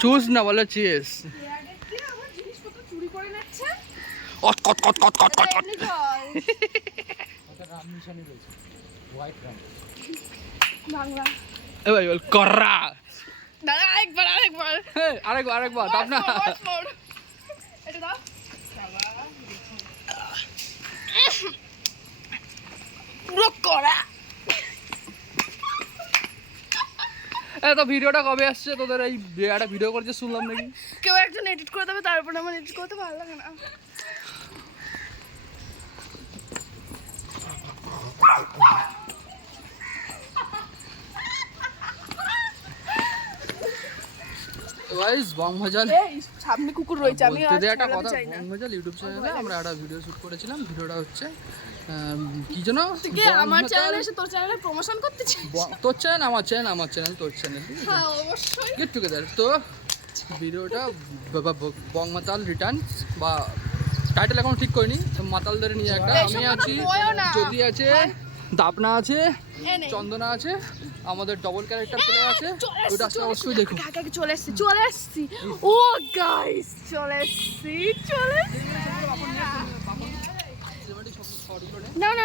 Choose না বলে cheese. কট কট কট কট কট কট কট। বাংলা এ ভাই বল কররা। দাদা আরেকবার আরেকবার দাও না। এটা দাও পুরো করা। তো ভিডিওটা কবে আসছে তোদের? এই একটা ভিডিও করছে শুনলাম নাকি। কেউ একজন এডিট করে দেবে, তারপর আমার এডিট করতে ভালো লাগে না। গাইস বংভজাল সামনে কুকুর রয়েছে, আমি তোদের একটা কথা, বংভজাল ইউটিউব চ্যানেলে আমরা একটা ভিডিও শুট করেছিলাম। ভিডিওটা হচ্ছে কি যেন আমার চ্যানেলে এসে তোর চ্যানেলে প্রমোশন করতে চাই। তোর চ্যানেল আমার চ্যানেল তোর চ্যানেল হ্যাঁ অবশ্যই গেট টুগেদার। তো ভিডিওটা বংমাতাল রিটার্নস বা টাইটেল এখনো ঠিক করিনি। মাতালদের নিয়ে একটা, আমি আছি, জ্যোতি আছে, দাপনা আছে, চন্দনা আছে, আমাদের ডবল ক্যারেক্টার প্লে আছে। ওটা আজকে অবশ্যই দেখুন। চলে এসছি ও গাইস, চলে এসছি। না না